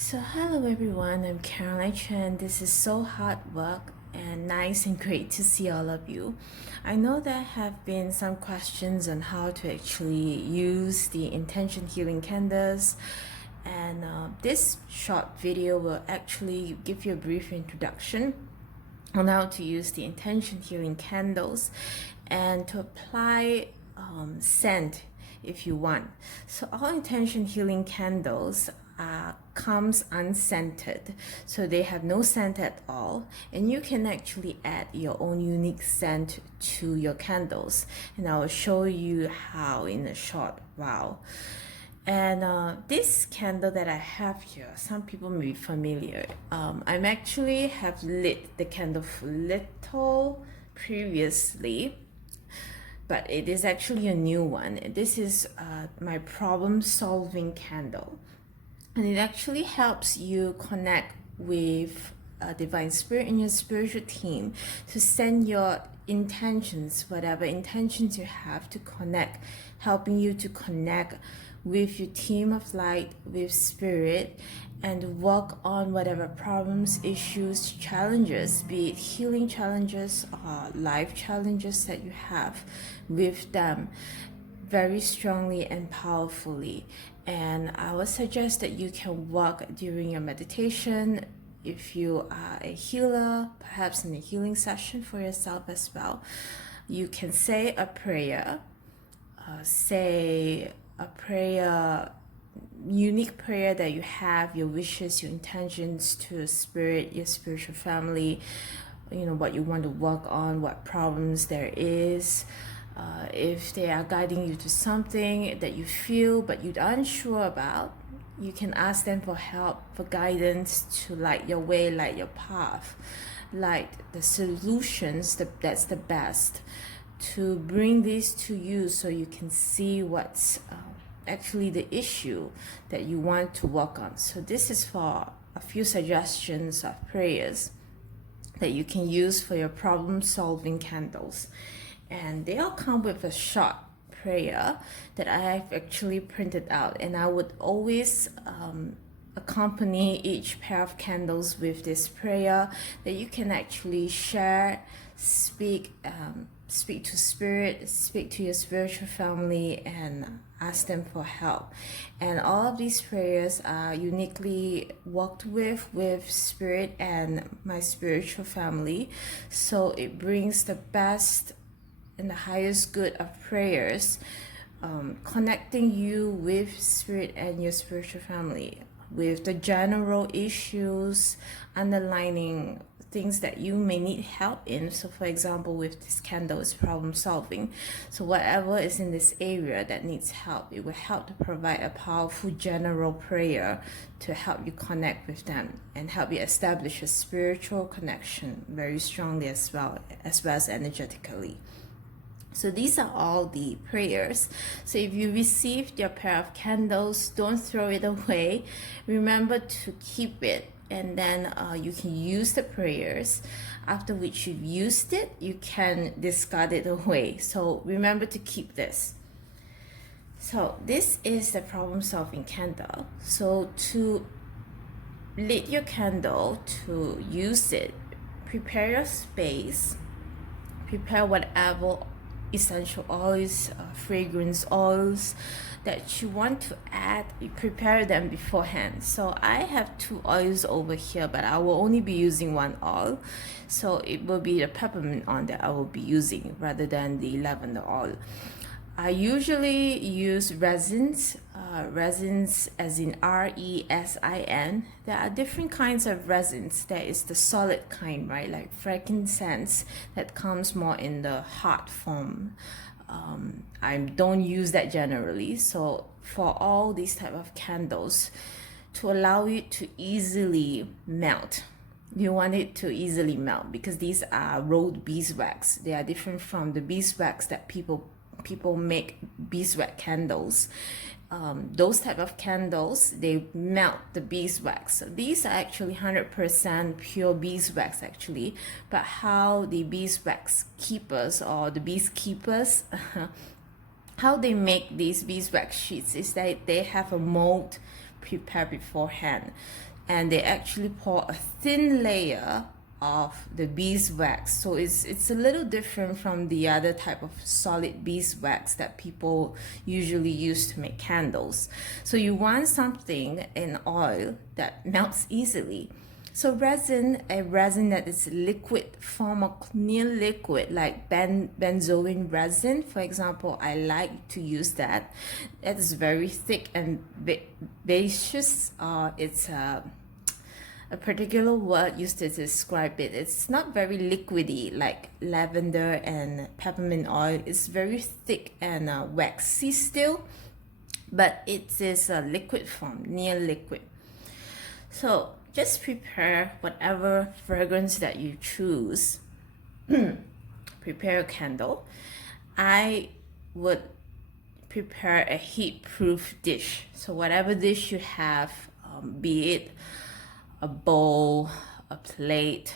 So hello everyone, I'm Caroline Chen. This is so hard work and nice and great to see all of you. I know there have been some questions on how to actually use the intention healing candles, and this short video will actually give you a brief introduction on how to use the intention healing candles and to apply scent if you want. So all intention healing candles comes unscented, so they have no scent at all, and you can actually add your own unique scent to your candles, and I will show you how in a short while. And this candle that I have here, some people may be familiar. I'm actually have lit the candle for little previously, but it is actually a new one. This is my problem solving candle, and it actually helps you connect with divine spirit and your spiritual team to send your intentions, whatever intentions you have, to connect, helping you to connect with your team of light, with spirit, and work on whatever problems, issues, challenges, be it healing challenges or life challenges that you have with them, very strongly and powerfully. And I would suggest that you can work during your meditation. If you are a healer, perhaps in a healing session for yourself as well, you can say a prayer, unique prayer that you have, your wishes, your intentions to spirit, your spiritual family, what you want to work on, what problems there is. If they are guiding you to something that you feel but you're unsure about, you can ask them for help, for guidance, to light your way, light your path, light the solutions that's the best, to bring this to you so you can see what's actually the issue that you want to work on. So this is for a few suggestions of prayers that you can use for your problem solving candles. And they all come with a short prayer that I have actually printed out, and I would always accompany each pair of candles with this prayer that you can actually share, speak to spirit, speak to your spiritual family, and ask them for help. And all of these prayers are uniquely worked with spirit and my spiritual family, so it brings the best and the highest good of prayers, connecting you with spirit and your spiritual family, with the general issues, underlining things that you may need help in. So for example, with this candle is problem solving, so whatever is in this area that needs help, it will help to provide a powerful general prayer to help you connect with them and help you establish a spiritual connection very strongly as well as energetically. So these are all the prayers. So if you received your pair of candles, don't throw it away. Remember to keep it, and then you can use the prayers. After which you've used it, you can discard it away. So remember to keep this. So this is the problem solving candle. So to lit your candle, to use it, prepare your space, prepare whatever essential oils, fragrance oils that you want to add. You prepare them beforehand. So I have 2 oils over here, but I will only be using 1 oil, so it will be the peppermint oil that I will be using rather than the lavender oil. I usually use resins as in resin. There are different kinds of resins. There is the solid kind, right, like frankincense, that comes more in the hard form. I don't use that generally. So for all these type of candles, to allow it to easily melt, you want it to easily melt, because these are rolled beeswax. They are different from the beeswax that people make beeswax candles. Those type of candles, they melt the beeswax. So these are actually 100% pure beeswax actually, but how the beeswax keepers or the beekeepers how they make these beeswax sheets is that they have a mold prepared beforehand. and they actually pour a thin layer of the beeswax. So it's a little different from the other type of solid beeswax that people usually use to make candles. So you want something in oil that melts easily. So a resin that is liquid form or near liquid, like benzoin resin, for example, I like to use that. That is very thick and viscous. It's a particular word used to describe it. It's not very liquidy like lavender and peppermint oil. It's very thick and waxy still, but it is a liquid form, near liquid. So just prepare whatever fragrance that you choose. Prepare a candle. I would prepare a heat-proof dish. So whatever dish you have, be it a bowl, a plate,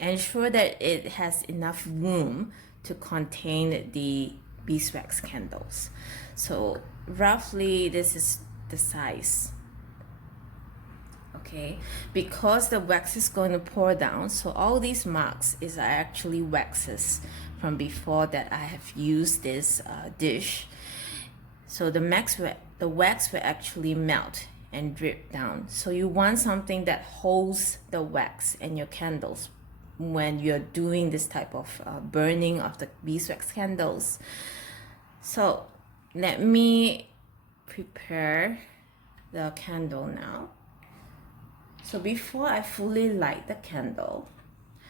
ensure that it has enough room to contain the beeswax candles. So roughly this is the size. Okay, because the wax is going to pour down, so all these marks are actually waxes from before that I have used this dish. So the wax will actually melt and drip down. So you want something that holds the wax in your candles when you're doing this type of burning of the beeswax candles. So let me prepare the candle now. So before I fully light the candle,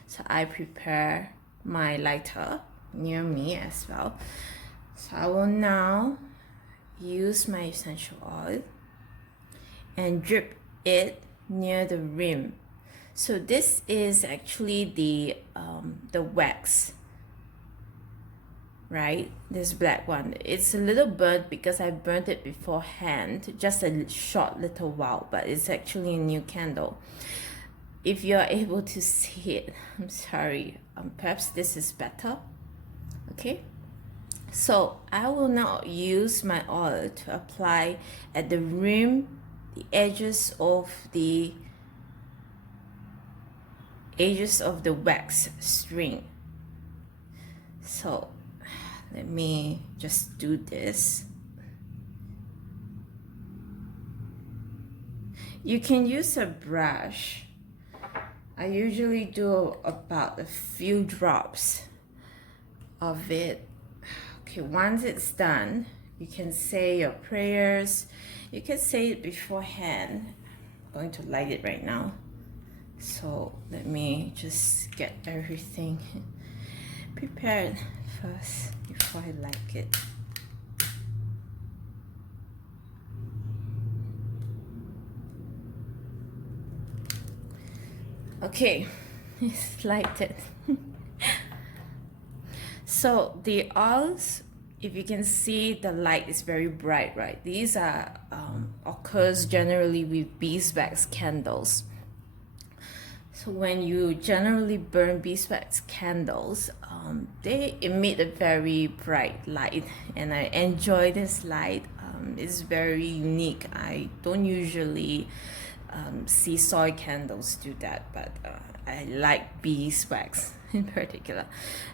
so I prepare my lighter near me as well. So I will now use my essential oil and drip it near the rim. So this is actually the wax, right? This black one. It's a little burnt because I burnt it beforehand, just a short little while, but it's actually a new candle. If you're able to see it, I'm sorry, perhaps this is better. Okay, so I will now use my oil to apply at the rim, the edges of the wax string. So let me just do this. You can use a brush. I usually do about a few drops of it. Okay, once it's done, you can say your prayers. You can say it beforehand. I'm going to light it right now. So let me just get everything prepared first before I light it. Okay, it's lighted. So the oils, if you can see, the light is very bright, right? These are occurs generally with beeswax candles. So when you generally burn beeswax candles, they emit a very bright light, and I enjoy this light. It's very unique. I don't usually see soy candles do that, but I like beeswax in particular.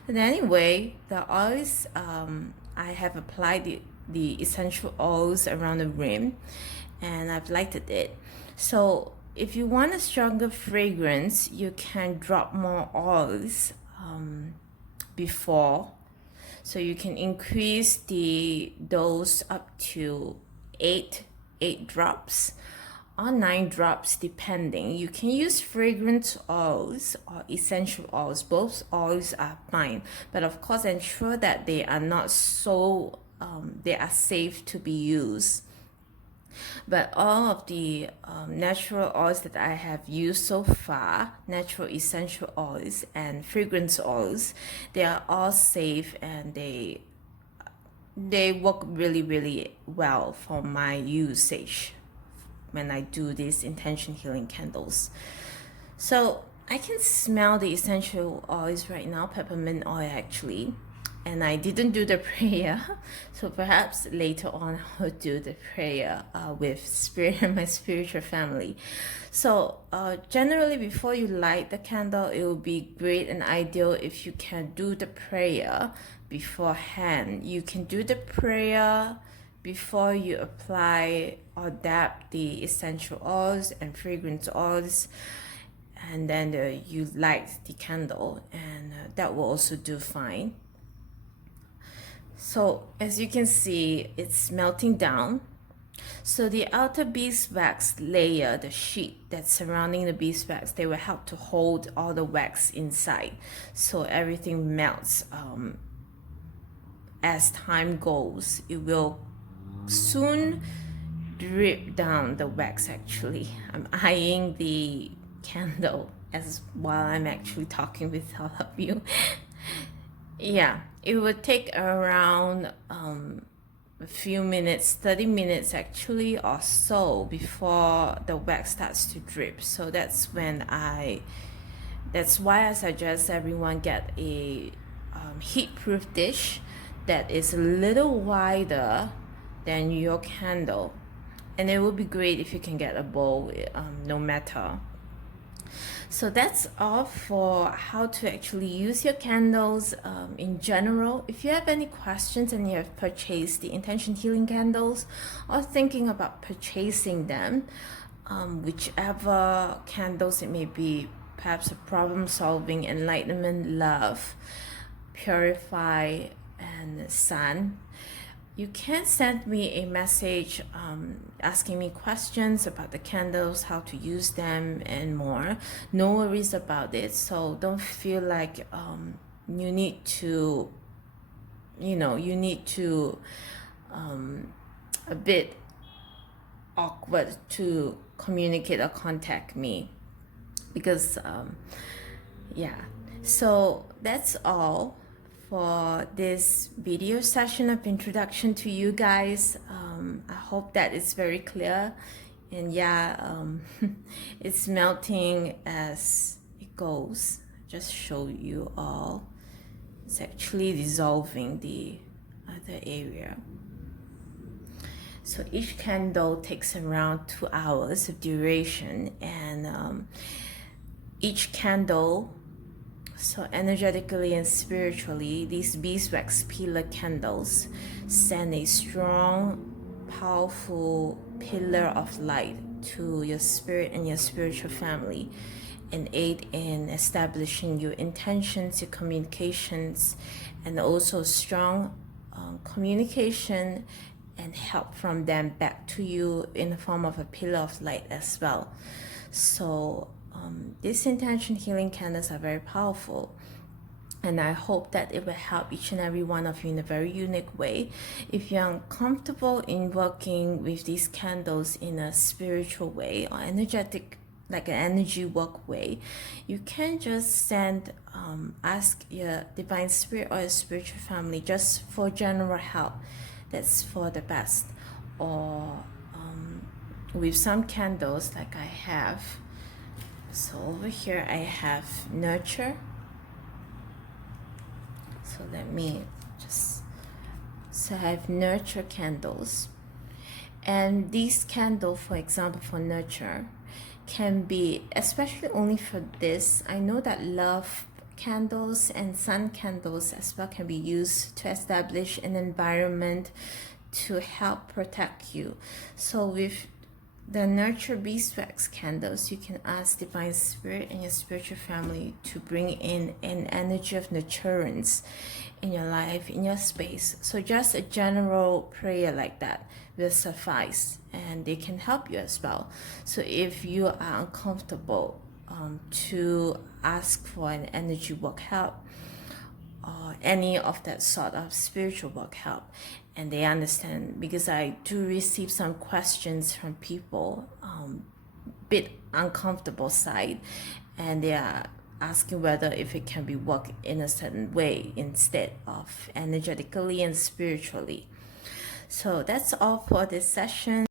And anyway, the oils, I have applied the essential oils around the rim, and I've lighted it. So if you want a stronger fragrance, you can drop more oils before. So you can increase the dose up to 8 drops or 9 drops depending. You can use fragrance oils or essential oils. Both oils are fine, but of course ensure that they are not so they are safe to be used. But all of the natural oils that I have used so far, natural essential oils and fragrance oils, they are all safe, and they work really, really well for my usage when I do these intention healing candles. So I can smell the essential oils right now, peppermint oil actually, and I didn't do the prayer. So perhaps later on I'll do the prayer with spirit and my spiritual family. So generally, before you light the candle, it will be great and ideal if you can do the prayer beforehand. You can do the prayer before you apply or dab the essential oils and fragrance oils, and then you light the candle, and that will also do fine. So as you can see, it's melting down. So the outer beeswax layer, the sheet that's surrounding the beeswax, they will help to hold all the wax inside, so everything melts. As time goes, it will soon drip down the wax. Actually, I'm eyeing the candle as while I'm actually talking with all of you. Yeah, it would take around a few minutes, 30 minutes actually or so, before the wax starts to drip. So that's why I suggest everyone get a heat-proof dish that is a little wider than your candle, and it would be great if you can get a bowl, no matter. So that's all for how to actually use your candles in general. If you have any questions and you have purchased the intention healing candles or thinking about purchasing them, whichever candles it may be, perhaps a problem solving, enlightenment, love, purify, and sun, you can send me a message asking me questions about the candles, how to use them, and more. No worries about it. So don't feel like you need to a bit awkward to communicate or contact me, because yeah. So that's all for this video session of introduction to you guys. I hope that it's very clear, and yeah, it's melting as it goes. Just show you all. It's actually dissolving the other area. So each candle takes around 2 hours of duration, and each candle, so energetically and spiritually, these beeswax pillar candles send a strong, powerful pillar of light to your spirit and your spiritual family, and aid in establishing your intentions, your communications, and also strong communication and help from them back to you in the form of a pillar of light as well. So these intention healing candles are very powerful, and I hope that it will help each and every one of you in a very unique way. If you're uncomfortable in working with these candles in a spiritual way or energetic, like an energy work way, you can just ask your divine spirit or your spiritual family just for general help. That's for the best. Or with some candles, like I have. So over here I have nurture. So let me so I have nurture candles. And these candles, for example, for nurture, can be, especially only for this, I know that love candles and sun candles as well can be used to establish an environment to help protect you. So with the nurture beeswax candles, you can ask divine spirit and your spiritual family to bring in an energy of nurturance in your life, in your space. So just a general prayer like that will suffice, and they can help you as well. So if you are uncomfortable to ask for an energy work help or any of that sort of spiritual work help, and they understand, because I do receive some questions from people, bit uncomfortable side, and they are asking whether if it can be worked in a certain way instead of energetically and spiritually. So that's all for this session.